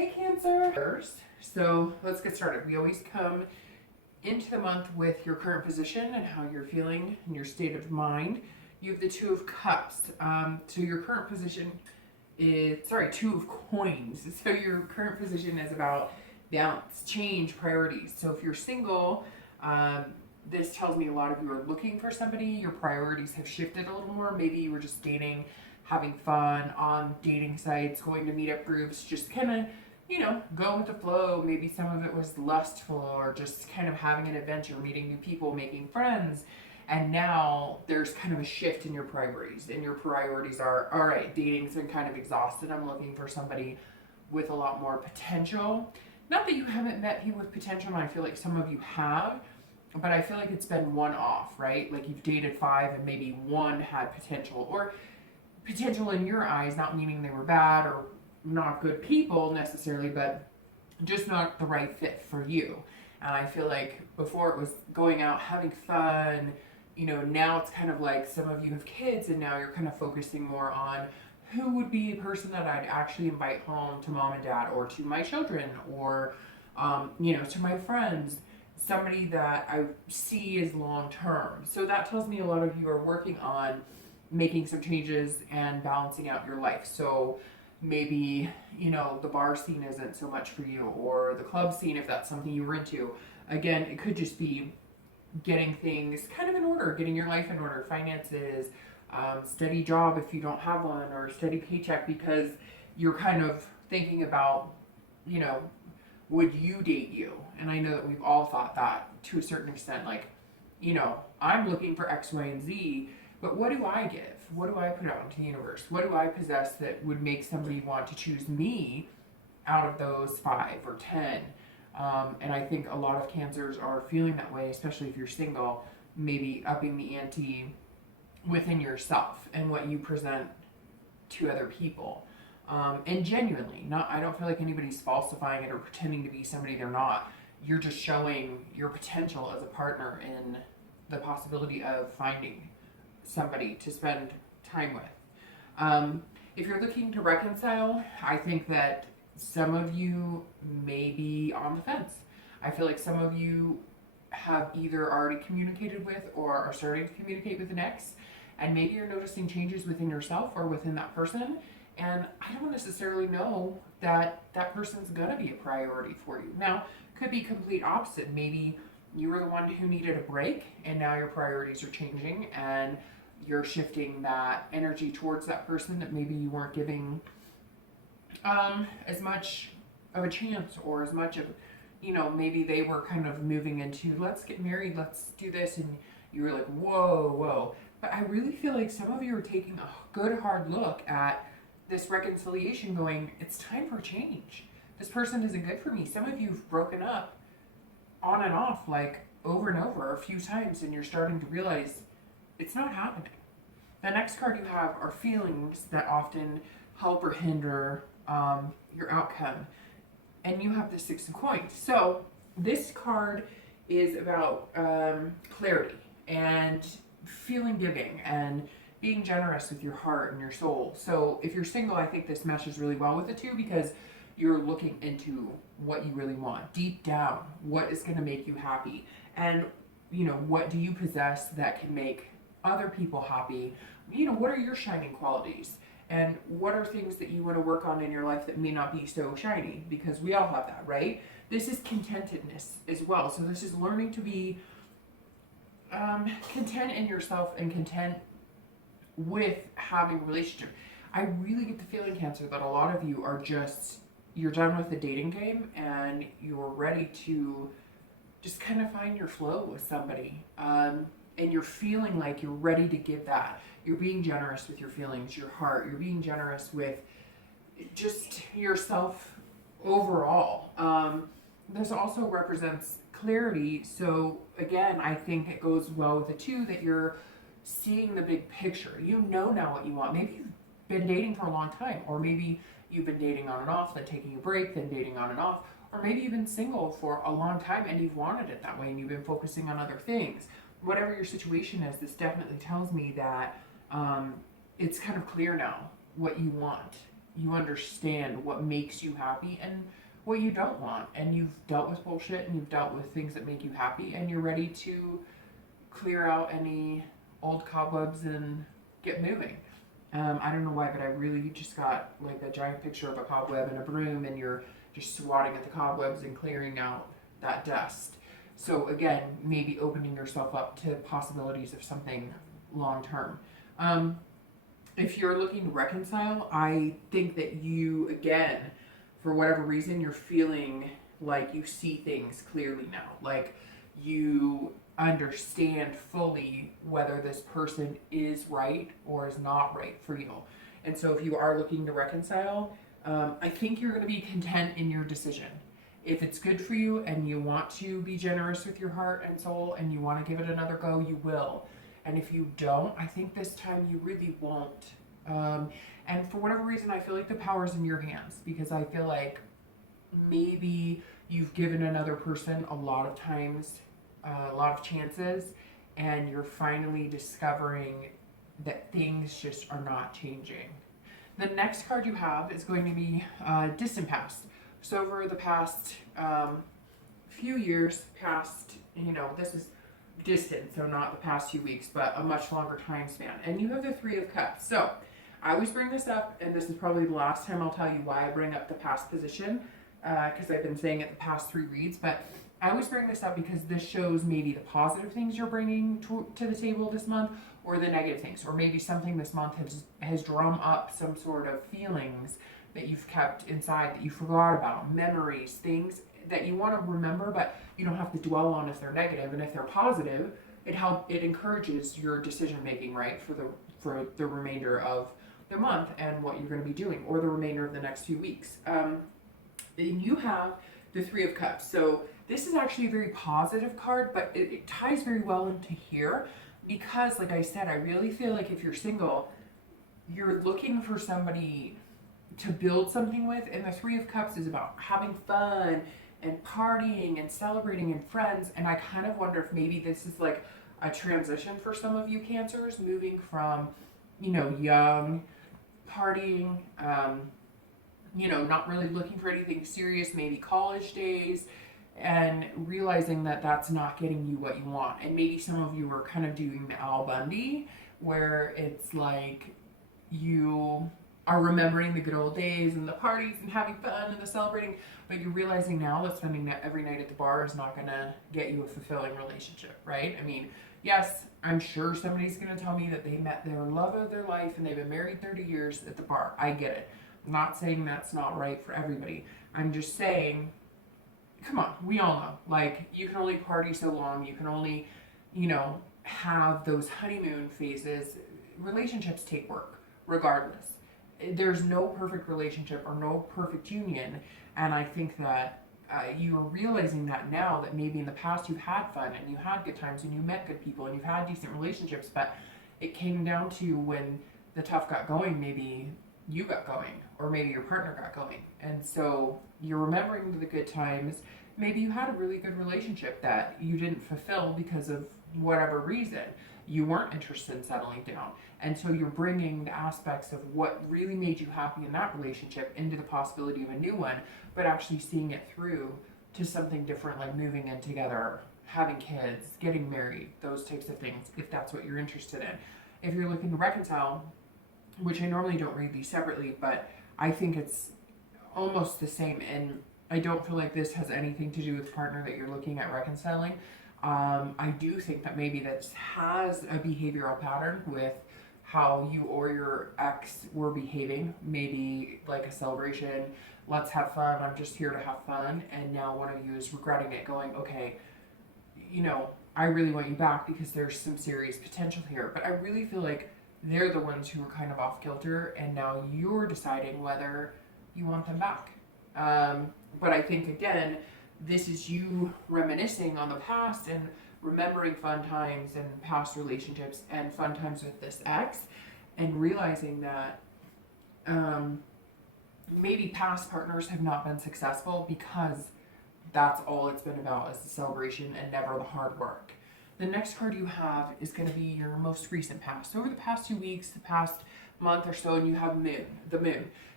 Hey Cancer! So let's get started. We always come into the month with your current position and how you're feeling and your state of mind. You have the Two of Cups. So your current position is, Two of Coins. So your current position is about balance, change, priorities. So if you're single, this tells me a lot of you are looking for somebody. Your priorities have shifted a little more. Maybe you were just dating, having fun on dating sites, going to meetup groups, just kind of, go with the flow. Maybe some of it was lustful or just kind of having an adventure, meeting new people, making friends. And now there's kind of a shift in your priorities. And your priorities are, all right, dating's been kind of exhausted. I'm looking for somebody with a lot more potential. Not that you haven't met people with potential, and I feel like some of you have, but I feel like it's been one off, right? Like you've dated 5 and maybe 1 had potential, or potential in your eyes, not meaning they were bad or not good people necessarily, but just not the right fit for you. And I feel like before it was going out, having fun, now it's kind of like some of you have kids and now you're kind of focusing more on who would be a person that I'd actually invite home to mom and dad or to my children or, to my friends, somebody that I see as long term. So that tells me a lot of you are working on making some changes and balancing out your life. So maybe, the bar scene isn't so much for you, or the club scene if that's something you were into. Again, it could just be getting things kind of in order, getting your life in order, finances, steady job if you don't have one, or steady paycheck, because you're kind of thinking about, would you date you? And I know that we've all thought that to a certain extent, like, I'm looking for X, Y, and Z, but what do I give? What do I put out into the universe? What do I possess that would make somebody want to choose me out of those 5 or 10? And I think a lot of Cancers are feeling that way, especially if you're single, maybe upping the ante within yourself and what you present to other people. And genuinely, I don't feel like anybody's falsifying it or pretending to be somebody they're not. You're just showing your potential as a partner in the possibility of finding somebody to spend time with. If you're looking to reconcile, I think that some of you may be on the fence. I feel like some of you have either already communicated with or are starting to communicate with an ex, and maybe you're noticing changes within yourself or within that person, and I don't necessarily know that that person's gonna be a priority for you. Now, could be complete opposite. Maybe you were the one who needed a break and now your priorities are changing and you're shifting that energy towards that person that maybe you weren't giving as much of a chance, or as much of, maybe they were kind of moving into, let's get married, let's do this, and you were like, whoa. But I really feel like some of you are taking a good hard look at this reconciliation, going, it's time for change. This person isn't good for me. Some of you have broken up on and off, like over and over a few times, and you're starting to realize it's not happening. The next card you have are feelings that often help or hinder your outcome. And you have the 6 of Coins. So this card is about clarity and feeling giving and being generous with your heart and your soul. So if you're single, I think this meshes really well with the 2, because you're looking into what you really want deep down. What is going to make you happy? And, what do you possess that can make other people happy? What are your shining qualities? And what are things that you want to work on in your life that may not be so shiny? Because we all have that, right? This is contentedness as well. So this is learning to be content in yourself and content with having a relationship. I really get the feeling, Cancer, that a lot of you are you're done with the dating game and you're ready to just kind of find your flow with somebody. And you're feeling like you're ready to give that. You're being generous with your feelings, your heart. You're being generous with just yourself overall. This also represents clarity. So again, I think it goes well with the 2 that you're seeing the big picture. You know now what you want. Maybe you've been dating for a long time, or maybe you've been dating on and off, then taking a break, then dating on and off, or maybe you've been single for a long time and you've wanted it that way and you've been focusing on other things. Whatever your situation is, this definitely tells me that it's kind of clear now what you want. you understand what makes you happy and what you don't want. And you've dealt with bullshit and you've dealt with things that make you happy, and you're ready to clear out any old cobwebs and get moving. I don't know why, but I really just got like a giant picture of a cobweb and a broom, and you're just swatting at the cobwebs and clearing out that dust. So again, maybe opening yourself up to possibilities of something long term. If you're looking to reconcile, I think that you, again, for whatever reason, you're feeling like you see things clearly now. Like you understand fully whether this person is right or is not right for you. And so if you are looking to reconcile, I think you're going to be content in your decision. If it's good for you and you want to be generous with your heart and soul and you want to give it another go, you will. And if you don't, I think this time you really won't. And for whatever reason, I feel like the power's in your hands, because I feel like maybe you've given another person a lot of times, a lot of chances, and you're finally discovering that things just are not changing. The next card you have is going to be distant past. So over the past few years, this is distant, so not the past few weeks, but a much longer time span. And you have the Three of Cups. So I always bring this up, and this is probably the last time I'll tell you why I bring up the past position, because I've been saying it the past 3 reads, but I always bring this up because this shows maybe the positive things you're bringing to the table this month, or the negative things, or maybe something this month has drummed up some sort of feelings that you've kept inside that you forgot about, memories, things that you want to remember, but you don't have to dwell on if they're negative. And if they're positive, it encourages your decision making, right, for the remainder of the month and what you're going to be doing, or the remainder of the next few weeks. And you have the Three of Cups. So this is actually a very positive card, but it ties very well into here, because like I said, I really feel like if you're single, you're looking for somebody to build something with, and the Three of Cups is about having fun and partying and celebrating and friends. And I kind of wonder if maybe this is like a transition for some of you Cancers, moving from, young, partying, not really looking for anything serious, maybe college days, and realizing that that's not getting you what you want. And maybe some of you are kind of doing the Al Bundy, where it's like you are remembering the good old days and the parties and having fun and the celebrating, but you're realizing now that spending every night at the bar is not going to get you a fulfilling relationship, right? I mean, yes, I'm sure somebody's going to tell me that they met their love of their life and they've been married 30 years at the bar. I get it. I'm not saying that's not right for everybody. I'm just saying, come on, we all know. Like, you can only party so long. You can only, have those honeymoon phases. Relationships take work, regardless. There's no perfect relationship or no perfect union. And I think that you're realizing that now, that maybe in the past you've had fun and you had good times and you met good people and you've had decent relationships, but it came down to when the tough got going, maybe you got going, or maybe your partner got going. And so you're remembering the good times. Maybe you had a really good relationship that you didn't fulfill because of whatever reason. You weren't interested in settling down. And so you're bringing the aspects of what really made you happy in that relationship into the possibility of a new one, but actually seeing it through to something different, like moving in together, having kids, getting married, those types of things, if that's what you're interested in. If you're looking to reconcile, which I normally don't read these separately, but I think it's almost the same, and I don't feel like this has anything to do with the partner that you're looking at reconciling. I do think that maybe this has a behavioral pattern with how you or your ex were behaving. Maybe like a celebration, let's have fun, I'm just here to have fun, and now one of you is regretting it, going, okay, I really want you back because there's some serious potential here. But I really feel like they're the ones who are kind of off kilter, and now you're deciding whether you want them back. But I think, again, this is you reminiscing on the past and remembering fun times and past relationships and fun times with this ex, and realizing that maybe past partners have not been successful because that's all it's been about, is the celebration and never the hard work. The next card you have is going to be your most recent past. So over the past 2 weeks, the past month or so, and you have the moon.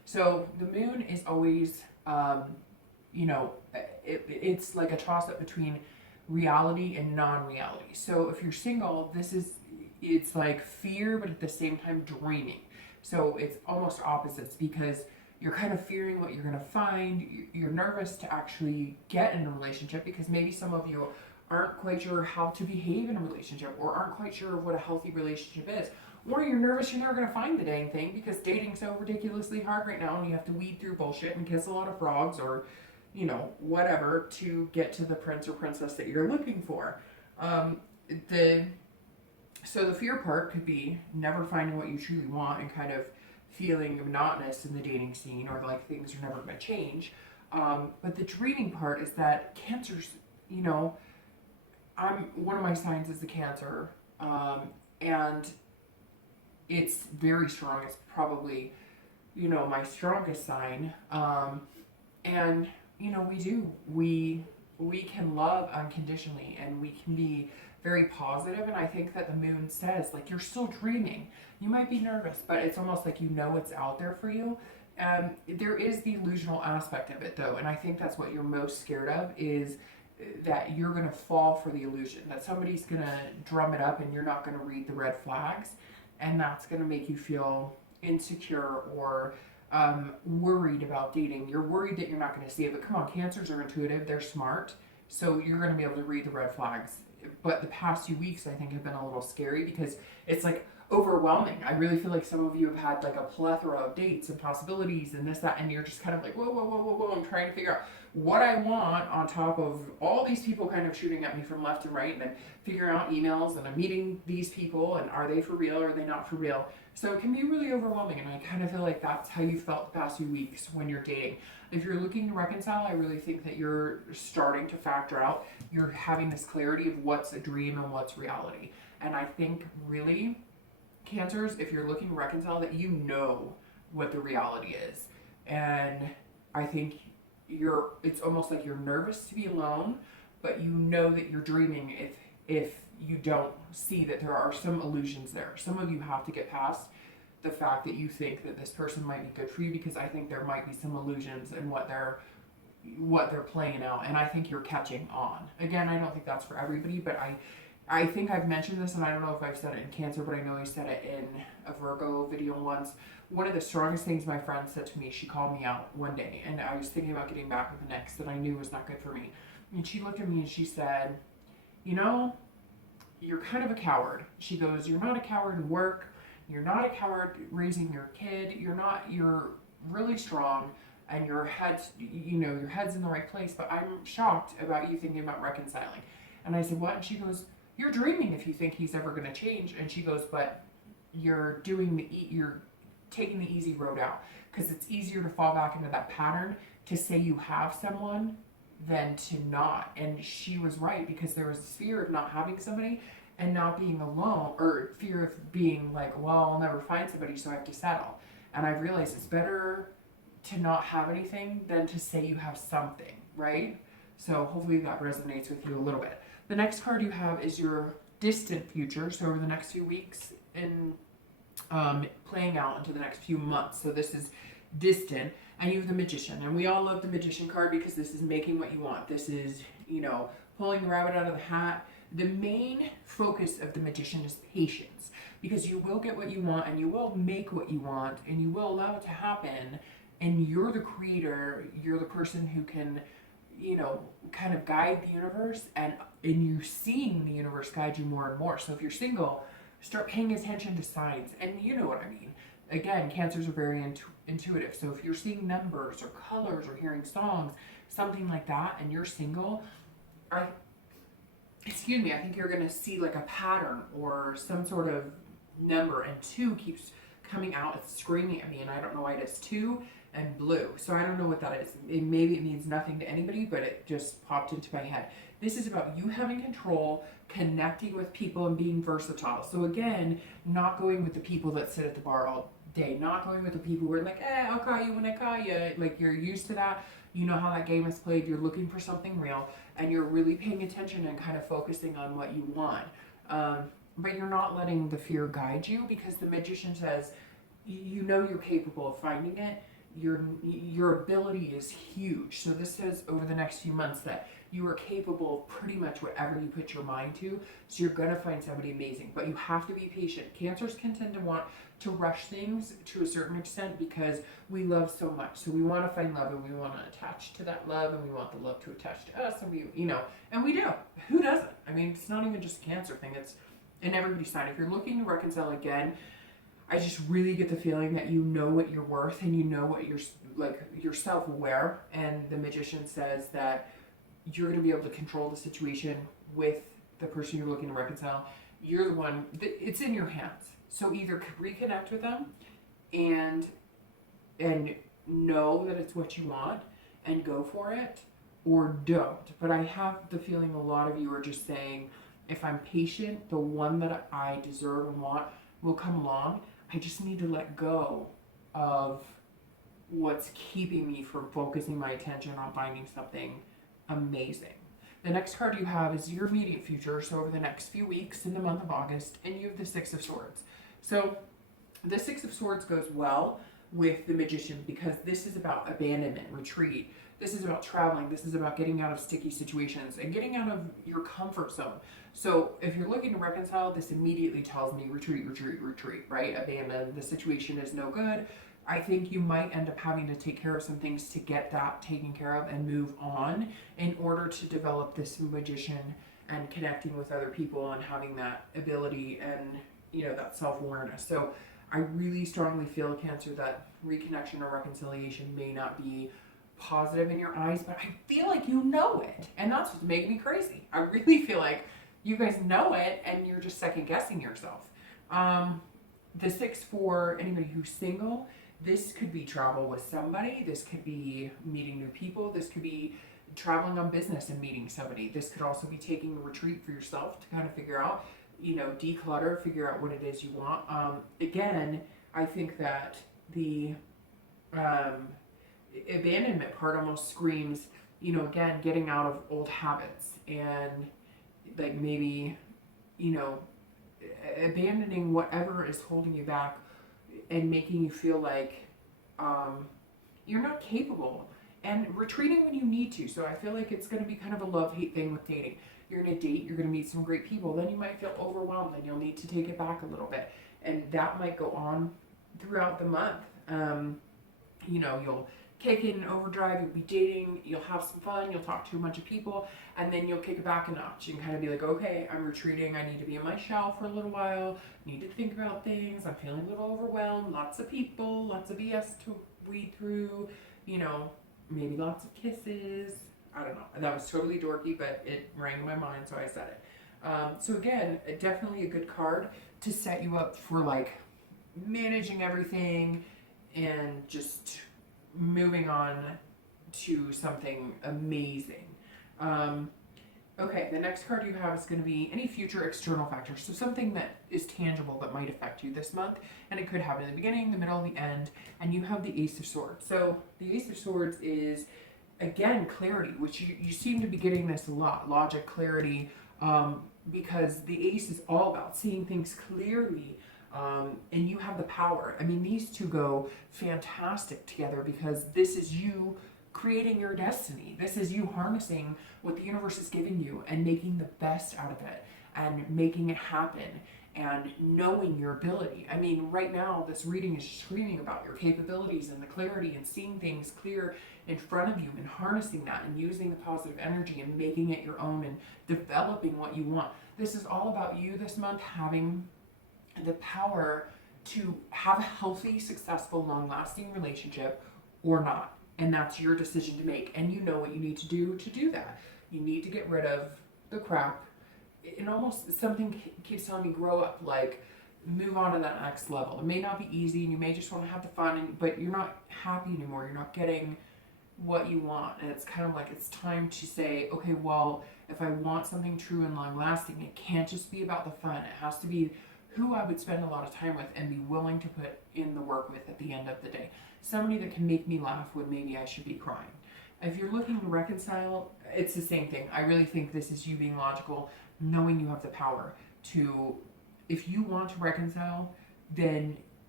So the moon is always, you know, it's like a toss up between reality and non-reality. So if you're single, it's like fear, but at the same time dreaming. So it's almost opposites, because you're kind of fearing what you're going to find. You're nervous to actually get in a relationship, because maybe some of you aren't quite sure how to behave in a relationship, or aren't quite sure what a healthy relationship is. Or you're nervous you're never going to find the dang thing, because dating's so ridiculously hard right now, and you have to weed through bullshit and kiss a lot of frogs, or you know, whatever, to get to the prince or princess that you're looking for. So the fear part could be never finding what you truly want and kind of feeling monotonous in the dating scene, or like things are never going to change. But the dreaming part is that Cancer's, you know, one of my signs is the Cancer, and it's very strong. It's probably, you know, my strongest sign. And you know, we can love unconditionally, and we can be very positive. And I think that the moon says, like, you're still dreaming. You might be nervous, but it's almost like you know it's out there for you. There is the illusional aspect of it, though, and I think that's what you're most scared of, is that you're going to fall for the illusion, that somebody's going to drum it up and you're not going to read the red flags, and that's going to make you feel insecure or worried about dating. You're worried that you're not going to see it, but come on, Cancers are intuitive, they're smart, so you're going to be able to read the red flags. But the past few weeks, I think, have been a little scary, because it's like overwhelming. I really feel like some of you have had like a plethora of dates and possibilities and this, that, and you're just kind of like, whoa, whoa, whoa, whoa, whoa, I'm trying to figure out what I want, on top of all these people kind of shooting at me from left and right, and then figuring out emails, and I'm meeting these people, and are they for real or are they not for real? So it can be really overwhelming, and I kind of feel like that's how you felt the past few weeks when you're dating. If you're looking to reconcile, I really think that you're starting to factor out, you're having this clarity of what's a dream and what's reality. And I think really, Cancers, if you're looking to reconcile, that you know what the reality is. And I think it's almost like you're nervous to be alone, but you know that you're dreaming if you don't see that there are some illusions there. Some of you have to get past the fact that you think that this person might be good for you, because I think there might be some illusions in what they're playing out, and I think you're catching on. Again, I don't think that's for everybody, but I think I've mentioned this, and I don't know if I've said it in Cancer, but I know I said it in a Virgo video once. One of the strongest things my friend said to me, she called me out one day, and I was thinking about getting back with an ex that I knew was not good for me. And she looked at me and she said, you know, you're kind of a coward. She goes, you're not a coward in work. You're not a coward raising your kid. You're really strong, and your head's in the right place, but I'm shocked about you thinking about reconciling. And I said, what? And she goes, you're dreaming if you think he's ever going to change. And she goes, but you're taking the easy road out, because it's easier to fall back into that pattern to say you have someone than to not. And she was right, because there was this fear of not having somebody and not being alone, or fear of being like, well, I'll never find somebody, so I have to settle. And I've realized it's better to not have anything than to say you have something, right? So hopefully that resonates with you a little bit. The next card you have is your distant future. So over the next few weeks, and playing out into the next few months. So this is distant, and you have the Magician. And we all love the Magician card, because this is making what you want. This is, you know, pulling the rabbit out of the hat. The main focus of the Magician is patience, because you will get what you want, and you will make what you want, and you will allow it to happen. And you're the creator. You're the person who can, you know, kind of guide the universe, and you're seeing the universe guide you more and more. So if you're single, start paying attention to signs, and you know what I mean. Again, Cancers are very intuitive. So if you're seeing numbers or colors or hearing songs, something like that, and you're single, I think you're going to see like a pattern or some sort of number, and 2 keeps coming out. It's screaming at me, and I don't know why. It is 2 and blue. So I don't know what that is. Maybe it means nothing to anybody, but it just popped into my head. This is about you having control, connecting with people, and being versatile. So again, not going with the people that sit at the bar all day, not going with the people who are like, I'll call you when I call you. Like, you're used to that. You know how that game is played. You're looking for something real, and you're really paying attention and kind of focusing on what you want. But you're not letting the fear guide you, because the Magician says, you know you're capable of finding it. your ability is huge. So this says over the next few months that you are capable of pretty much whatever you put your mind to. So you're going to find somebody amazing, but you have to be patient. Cancers can tend to want to rush things to a certain extent because we love so much. So we want to find love, and we want to attach to that love, and we want the love to attach to us, and we, and we do. Who doesn't? I mean, it's not even just a Cancer thing. It's in everybody's sign. If you're looking to reconcile again, I just really get the feeling that you know what you're worth, and you know what you're self-aware. And the Magician says that you're going to be able to control the situation with the person you're looking to reconcile. You're the one, it's in your hands. So either reconnect with them and know that it's what you want and go for it, or don't. But I have the feeling a lot of you are just saying, if I'm patient, the one that I deserve and want will come along. I just need to let go of what's keeping me from focusing my attention on finding something amazing. The next card you have is your immediate future, so over the next few weeks in the month of August, and you have the Six of Swords. So the Six of Swords goes well with the Magician because this is about abandonment, retreat. This is about traveling. This is about getting out of sticky situations and getting out of your comfort zone. So if you're looking to reconcile, this immediately tells me retreat, retreat, retreat, right? Abandon. The situation is no good. I think you might end up having to take care of some things to get that taken care of and move on in order to develop this Magician and connecting with other people and having that ability and, that self-awareness. So I really strongly feel, Cancer, that reconnection or reconciliation may not be positive in your eyes, but I feel like you know it. And that's what's making me crazy. I really feel like you guys know it and you're just second guessing yourself. The Six for anybody who's single, this could be travel with somebody. This could be meeting new people. This could be traveling on business and meeting somebody. This could also be taking a retreat for yourself to kind of figure out, declutter, figure out what it is you want. Again, I think that the abandonment part almost screams, again, getting out of old habits and like maybe, abandoning whatever is holding you back and making you feel like you're not capable, and retreating when you need to. So I feel like it's going to be kind of a love-hate thing with dating. You're going to date, you're going to meet some great people, then you might feel overwhelmed and you'll need to take it back a little bit. And that might go on throughout the month. You'll kick it in overdrive, you'll be dating, you'll have some fun, you'll talk to a bunch of people, and then you'll kick it back a notch and kind of be like, okay, I'm retreating, I need to be in my shell for a little while, need to think about things, I'm feeling a little overwhelmed, lots of people, lots of BS to weed through, maybe lots of kisses. I don't know. That was totally dorky, but it rang in my mind, so I said it. So again, definitely a good card to set you up for like managing everything and just moving on to something amazing. Okay, the next card you have is going to be any future external factors. So something that is tangible that might affect you this month, and it could happen in the beginning, the middle, the end, and you have the Ace of Swords. So the Ace of Swords is, again, clarity, which you seem to be getting this a lot, logic, clarity, because the Ace is all about seeing things clearly, and you have the power. I mean, these two go fantastic together because this is you creating your destiny. This is you harnessing what the universe is giving you and making the best out of it and making it happen and knowing your ability. I mean, right now, this reading is screaming about your capabilities and the clarity and seeing things clear in front of you and harnessing that and using the positive energy and making it your own and developing what you want. This is all about you this month having the power to have a healthy, successful, long-lasting relationship or not. And that's your decision to make. And you know what you need to do that. You need to get rid of the crap. And almost something keeps telling me grow up, like move on to that next level. It may not be easy and you may just want to have the fun, but you're not happy anymore. You're not getting what you want. And it's kind of like it's time to say, okay, well, if I want something true and long lasting, it can't just be about the fun. It has to be who I would spend a lot of time with and be willing to put in the work with at the end of the day. Somebody that can make me laugh when maybe I should be crying. If you're looking to reconcile, it's the same thing. I really think this is you being logical, knowing you have the power to, if you want to reconcile, then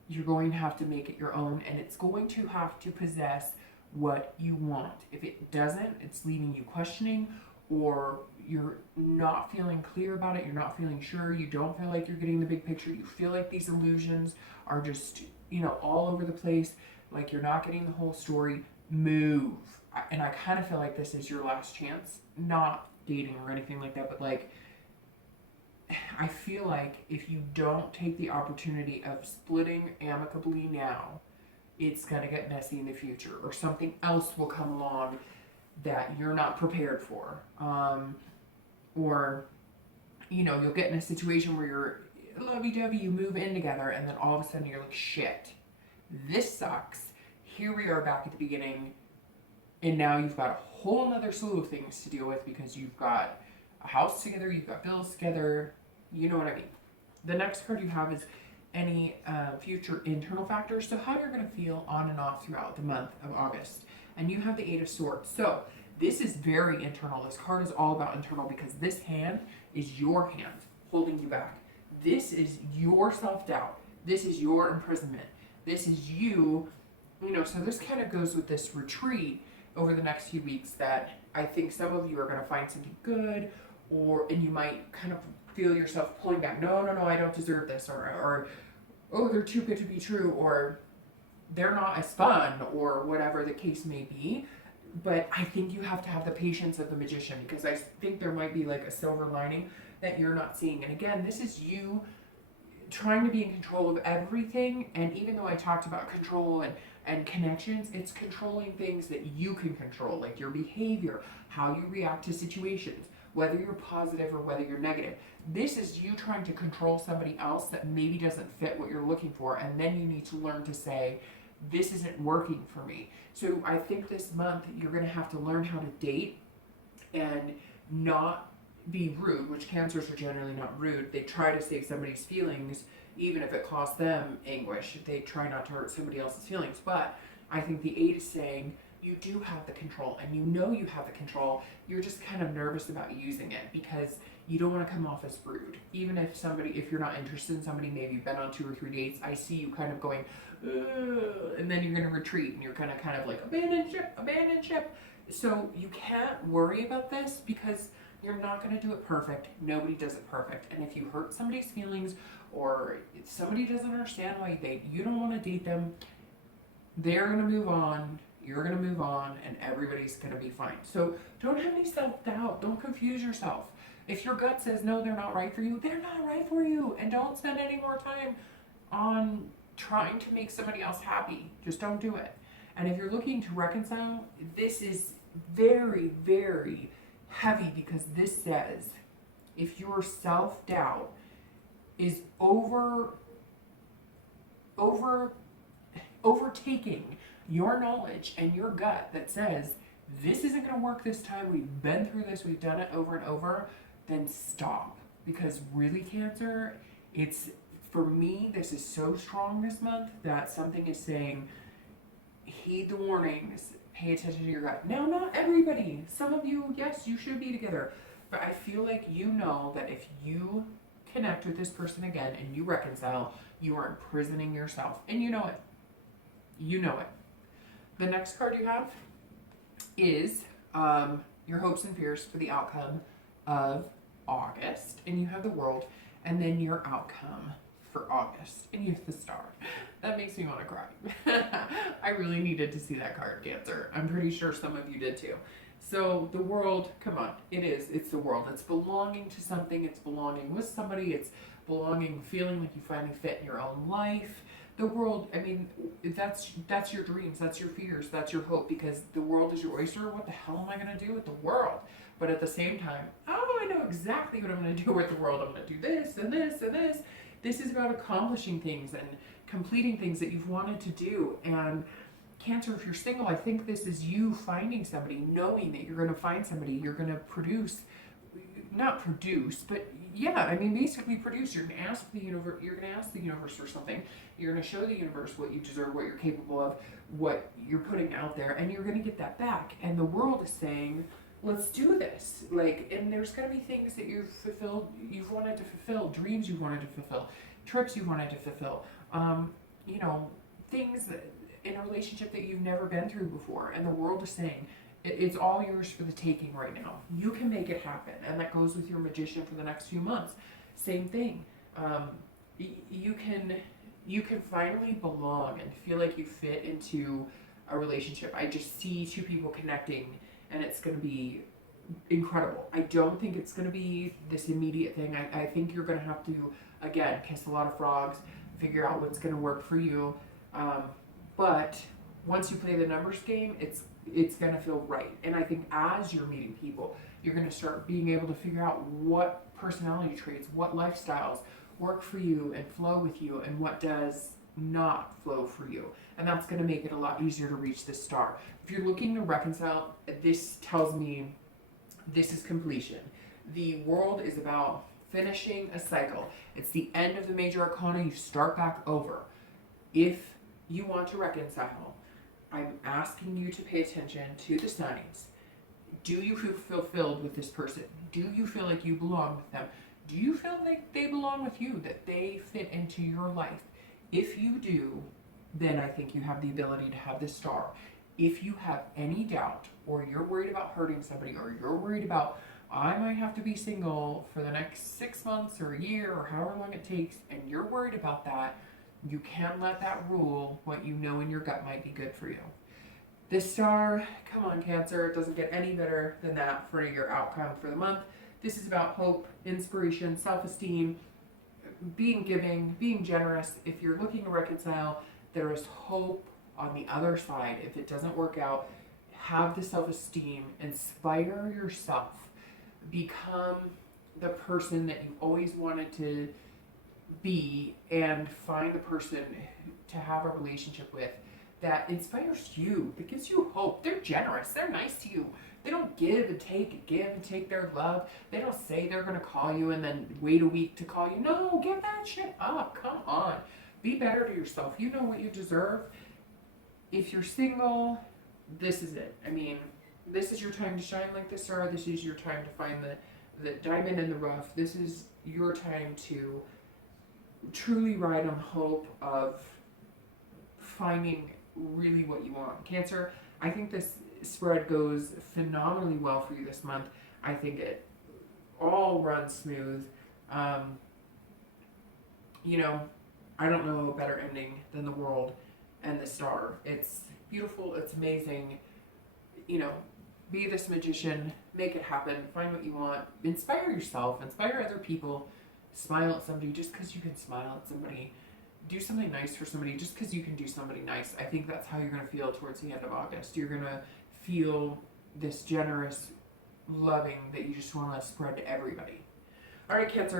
you're going to have to make it your own, and it's going to have to possess what you want. If it doesn't, it's leaving you questioning, or you're not feeling clear about it, you're not feeling sure, you don't feel like you're getting the big picture, you feel like these illusions are just, you know, all over the place, like you're not getting the whole story. Move. And I kind of feel like this is your last chance, not dating or anything like that, but like, I feel like if you don't take the opportunity of splitting amicably now, it's going to get messy in the future, or something else will come along that you're not prepared for. Or, you know, you'll get in a situation where you're lovey-dovey, you move in together, and then all of a sudden you're like, shit, this sucks. Here we are back at the beginning, and now you've got a whole nother slew of things to deal with because you've got a house together, you've got bills together, you know what I mean. The next card you have is any future internal factors, so how you're going to feel on and off throughout the month of August. And you have the Eight of Swords. So this is very internal. This card is all about internal because this hand is your hand holding you back. This is your self-doubt. This is your imprisonment. This is you, you know, so this kind of goes with this retreat over the next few weeks that I think some of you are going to find something good, and you might kind of feel yourself pulling back. No, I don't deserve this, or oh, they're too good to be true, or they're not as fun, or whatever the case may be. But I think you have to have the patience of the magician, because I think there might be like a silver lining that you're not seeing. And again, this is you trying to be in control of everything. And even though I talked about control and connections, it's controlling things that you can control, like your behavior, how you react to situations, whether you're positive or whether you're negative. This is you trying to control somebody else that maybe doesn't fit what you're looking for, and then you need to learn to say, this isn't working for me. So I think this month you're going to have to learn how to date and not be rude, which Cancers are generally not rude. They try to save somebody's feelings, even if it costs them anguish. They try not to hurt somebody else's feelings. But I think the Eight is saying, you do have the control, and you know you have the control. You're just kind of nervous about using it because you don't want to come off as rude. Even if you're not interested in somebody, maybe you've been on 2 or 3 dates, I see you kind of going, ugh, and then you're going to retreat and you're going to kind of like abandon ship. So you can't worry about this because you're not going to do it perfect. Nobody does it perfect. And if you hurt somebody's feelings, or if somebody doesn't understand why you date, you don't want to date them, they're going to move on. You're going to move on, and everybody's going to be fine. So don't have any self-doubt. Don't confuse yourself. If your gut says, no, they're not right for you, they're not right for you. And don't spend any more time on trying to make somebody else happy. Just don't do it. And if you're looking to reconcile, this is very, very heavy, because this says if your self-doubt is overtaking your knowledge and your gut that says, this isn't going to work this time, we've been through this, we've done it over and over, then stop. Because really, Cancer, for me, this is so strong this month that something is saying, heed the warnings, pay attention to your gut. Now, not everybody. Some of you, yes, you should be together. But I feel like you know that if you connect with this person again and you reconcile, you are imprisoning yourself. And you know it. You know it. The next card you have is your hopes and fears for the outcome of August. And you have the World. And then your outcome for August. And you have the Star. That makes me want to cry. I really needed to see that card, Cancer. I'm pretty sure some of you did too. So the World, come on, it's the World. It's belonging to something, it's belonging with somebody, it's belonging, feeling like you finally fit in your own life. The World, I mean, that's your dreams, that's your fears, that's your hope, because the world is your oyster. What the hell am I going to do with the world? But at the same time, oh, I know exactly what I'm going to do with the world. I'm going to do this and this and this. This is about accomplishing things and completing things that you've wanted to do. And Cancer, if you're single, I think this is you finding somebody, knowing that you're going to find somebody, you're going to produce, not produce, but yeah, I mean, basically produce. You're going to ask the universe for something. You're going to show the universe what you deserve, what you're capable of, what you're putting out there, and you're going to get that back. And the world is saying, let's do this. And there's going to be things that you've wanted to fulfill, dreams you wanted to fulfill, trips you wanted to fulfill. you know, things in a relationship that you've never been through before. And the world is saying, it's all yours for the taking right now. You can make it happen. And that goes with your magician for the next few months. Same thing. You can finally belong and feel like you fit into a relationship. I just see two people connecting, and it's going to be incredible. I don't think it's going to be this immediate thing. I think you're going to have to, again, kiss a lot of frogs, figure out what's going to work for you. But once you play the numbers game, it's going to feel right. And I think as you're meeting people, you're going to start being able to figure out what personality traits, what lifestyles work for you and flow with you, and what does not flow for you. And that's going to make it a lot easier to reach this star. If you're looking to reconcile, this tells me this is completion. The world is about finishing a cycle. It's the end of the major arcana. You start back over. If you want to reconcile, I'm asking you to pay attention to the signs. Do you feel fulfilled with this person? Do you feel like you belong with them? Do you feel like they belong with you, that they fit into your life? If you do, then I think you have the ability to have this star. If you have any doubt, or you're worried about hurting somebody, or you're worried about, I might have to be single for the next 6 months or a year or however long it takes, and you're worried about that, you can let that rule what you know in your gut might be good for you. This star, come on, Cancer, it doesn't get any better than that for your outcome for the month. This is about hope, inspiration, self-esteem, being giving, being generous. If you're looking to reconcile, there is hope on the other side. If it doesn't work out, have the self-esteem, inspire yourself, become the person that you always wanted to be, and find the person to have a relationship with that inspires you, that gives you hope. They're generous, they're nice to you. They don't give and take their love. They don't say they're going to call you and then wait a week to call you. No, give that shit up. Come on. Be better to yourself. You know what you deserve. If you're single, this is it. I mean, this is your time to shine like the star. This is your time to find the diamond in the rough. This is your time to truly ride on hope of finding really what you want. Cancer, I think this spread goes phenomenally well for you this month. I think it all runs smooth. You know, I don't know a better ending than the world and the star. It's beautiful, it's amazing. You know, be this magician, make it happen, find what you want, inspire yourself, inspire other people, smile at somebody just because you can smile at somebody. Do something nice for somebody just because you can do somebody nice. I think that's how you're going to feel towards the end of August. You're going to feel this generous loving that you just want to spread to everybody. All right, Cancer.